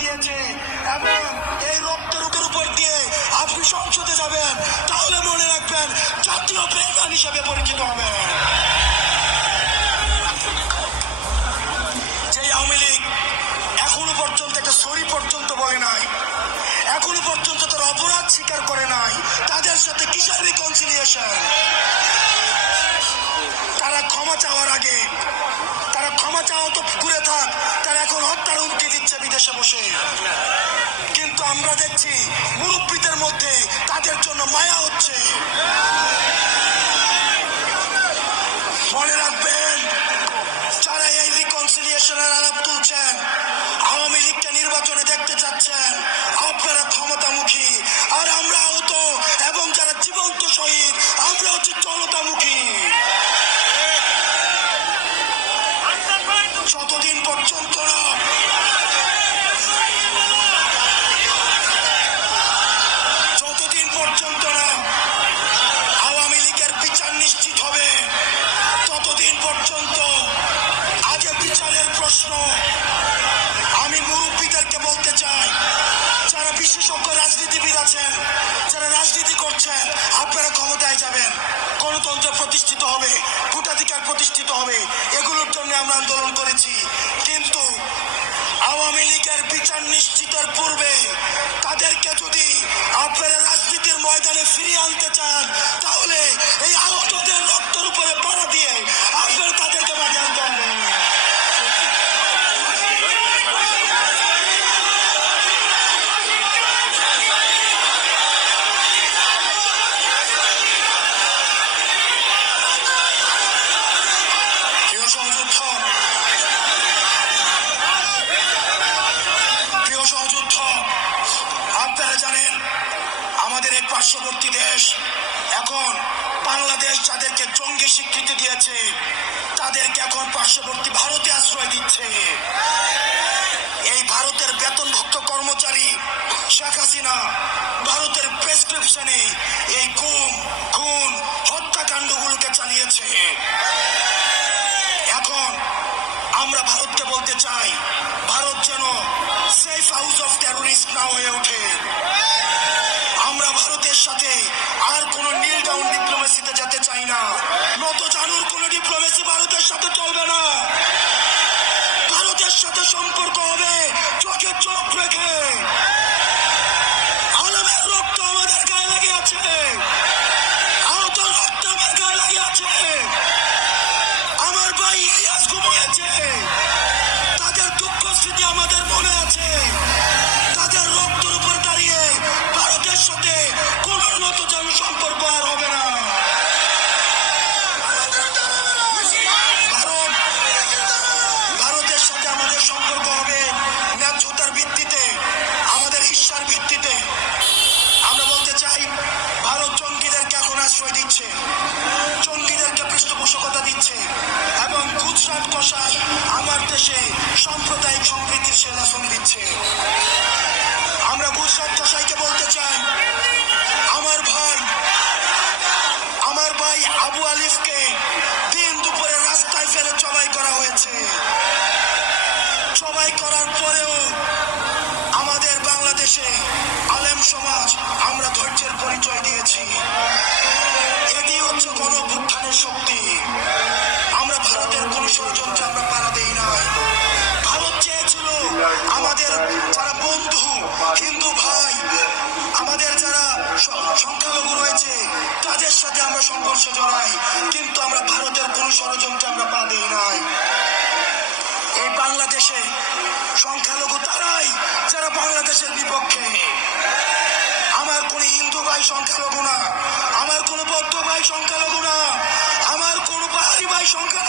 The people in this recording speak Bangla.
দিয়েছে এবং এই রক্তের উপর দিয়ে আপনি সংসদে যাবেন, তাহলে মনে রাখবেন জাতীয় বেইমান হিসেবে পরিচিত হবেন। যে আওয়ামী লীগ এখনো পর্যন্ত একটা সরি পর্যন্ত বলে নাই, এখনো পর্যন্ত তার অপরাধ স্বীকার করে নাই, তাদের সাথে কিসের রিকনসিলিয়েশন? তারা ক্ষমা চাওয়ার আগে, তারা ক্ষমা চাওয়া তো ঘুরে থাক, তারা এখন হত্যার হুমকি দিচ্ছে বিদেশে বসে। কিন্তু আমরা দেখছি মুরব্বীদের মধ্যে তাদের জন্য মায়া হচ্ছে। মনে রাখবেন, যারা এই রিকনসিলিয়েশনের আলাপ তুলছেন, আওয়ামী লীগকে নির্বাচনে দেখতে চাচ্ছেন, আপনারা ক্ষমতামুখী, আর আমরা আহত এবং যারা জীবন্ত শহীদ আমরা হচ্ছে জনতামুখী। যতদিন পর্যন্ত না আওয়ামী লীগের বিচার নিশ্চিত হবে, ততদিন পর্যন্ত আগে বিচারের প্রশ্ন। আমি মুরব্বীদেরকে বলতে চাই, যারা বিশেষজ্ঞ রাজনীতিবিদ আছেন, যারা রাজনীতি করছেন, আপনারা ক্ষমতায় যাবেন, গণতন্ত্র প্রতিষ্ঠিত হবে, ভোটাধিকার প্রতিষ্ঠিত হবে, এগুলোর জন্য আমরা আন্দোলন করেছি। কিন্তু আওয়ামী লীগের বিচার নিশ্চিতের পূর্বে তাদেরকে যদি আপনারা রাজনীতির ময়দানে ফিরিয়ে আনতে চান, তাহলে এই আহতদের রক্তের উপরে পাড়া দিয়ে আপনারা তাদেরকে বাড়ি আনতে হবে। প্রিয় সহযোদ্ধ, আপনারা জানেন আমাদের এই পার্শ্ববর্তী দেশ এখন বাংলাদেশ যাদেরকে জঙ্গি স্বীকৃতি দিয়েছে, তাদেরকে এখন পার্শ্ববর্তী ভারতে আশ্রয় দিচ্ছে। এই ভারতের বেতনভুক্ত কর্মচারী শেখ হাসিনা ভারতের প্রেসক্রিপশনে এই গুম, খুন, হত্যাকাণ্ডগুলোকে চালিয়েছে। এখন আমরা ভারতকে বলতে চাই, ভারত যেন সেফ হাউস অফ টেরোরিস্ট না হয়ে ওঠে। আমরা ভারতের সাথে আর কোন নীল ডাউন ডিপ্লোমেসিতে যেতে চাই না। নত জানুর কোন ডিপ্লোমেসি ভারতের সাথে চলবে না। ভারতের সাথে সম্পর্ক হবে চোখে চোখ রেখে। আলমের রক্ত আমাদের গায়ে লেগে আছে, আহত রক্ত আমার গায়ে লেগে আছে। আমার ভাই ইলিয়াস ঘুমিয়েছে, তাদের দুঃখ স্মৃতি আমাদের মনে আছে। তাদের রক্তের উপর দাঁড়িয়ে ভারতের সাথে কোন নত যেন সম্পর্ক আর হবে না। ভারতের সাথে আমাদের সম্পর্ক হবে ন্যায্যতার ভিত্তিতে, আমাদের ঈর্ষার ভিত্তিতে। আমরা বলতে চাই, ভারত জঙ্গিদেরকে এখন আশ্রয় দিচ্ছে, জঙ্গিদেরকে পৃষ্ঠপোষকতা দিচ্ছে এবং গুজরাট কষাই আমার দেশে সাম্প্রদায়িক সম্প্রীতির সেলাসন দিচ্ছে। আমরা গুজরাট কষাইকে বলতে চাই, আমার ভাই আবু আলিফকে দিন দুপুরে রাস্তায় ফেলে জবাই করা হয়েছে। জবাই করার পরেও আমাদের বাংলাদেশে আলেম সমাজ আমরা ধৈর্যের পরিচয় দিয়েছি। এটি হচ্ছে গণঅভ্যুত্থানের শক্তি। আমরা ভারতের কোন ষড়যন্ত্রে আমরা পাড়া দেই নাই। ভারত চেয়েছিল আমাদের যারা বন্ধু হিন্দু ভাই, আমাদের যারা সংখ্যালঘু রয়েছে, তাদের সাথে আমরা সংঘর্ষে জড়াই, কিন্তু আমরা ভারতের কোন ষড়যন্ত্রে আমরা পা দেই নাই। এই বাংলাদেশে সংখ্যালঘু তারাই যারা বাংলাদেশের বিপক্ষে। আমার কোন হিন্দু ভাই সংখ্যালঘু না, আমার কোন বৌদ্ধ ভাই সংখ্যালঘু না, আমার কোন পাহাড়ি ভাই সংখ্যালঘু